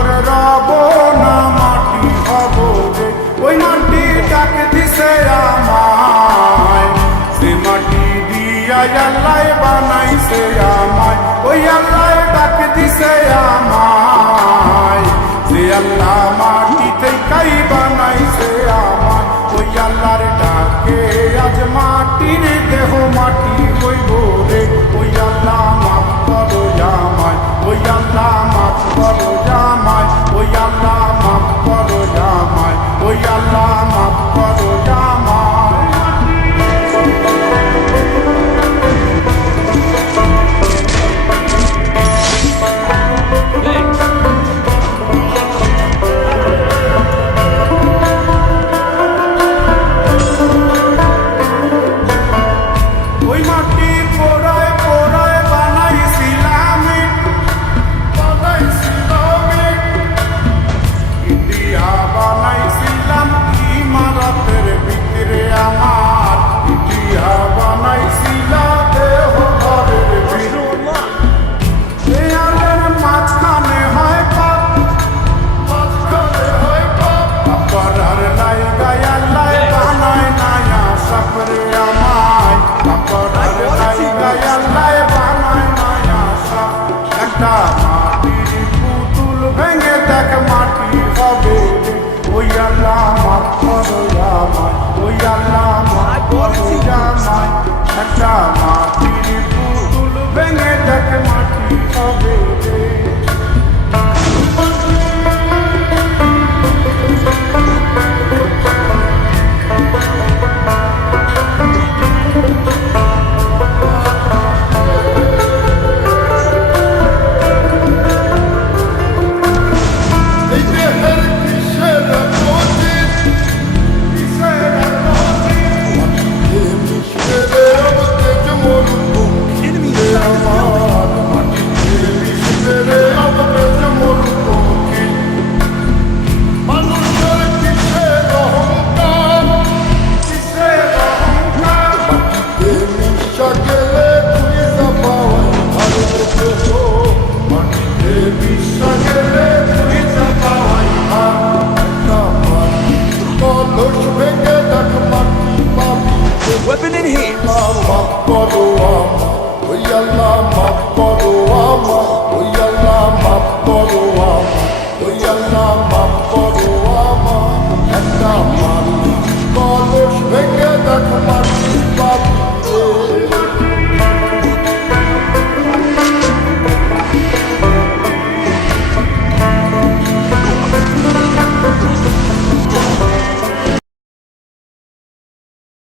করে রব না মাটি হব রে। ওই মাটি ডাক দিছে আমায়, সে মাটি দিয়া আল্লাহ বানাইছে আমায়। ওই আল্লাহ ডাক দিছে আমায়, যে আল্লাহ মাটি থেকেই বানাইছে আমায়। ওই আল্লাহর ডাকে আজ মাটির দেহ মাটি হইব রে। ওই আল্লাহ মাফ করো আমায়, ওই আল্লাহ মাফ করো আমায়, ওই আল্লাহ মাফ করো আমায়, ওই আল্লাহ মাফ করো আমায়। ওই মাটি পোড়ায় পোড়ায় বানাইছিলাম ইন্ডিয়া, বানাইছিলাম ইমারতের ভিতরে আমার। ইন্ডিয়া বানাইছিলাম দেহ ঘরের ভিতরে, দেয়ালের মাঝখানে হয় পাপ, মাঝখানে হয় পাপ। পাড়ার লাইগায় আল্লাহ বানায় নায়া সাপরে আমায়, পাড়ার লাইগায় আল্লাহ বানায় নায়া সাপ। একটা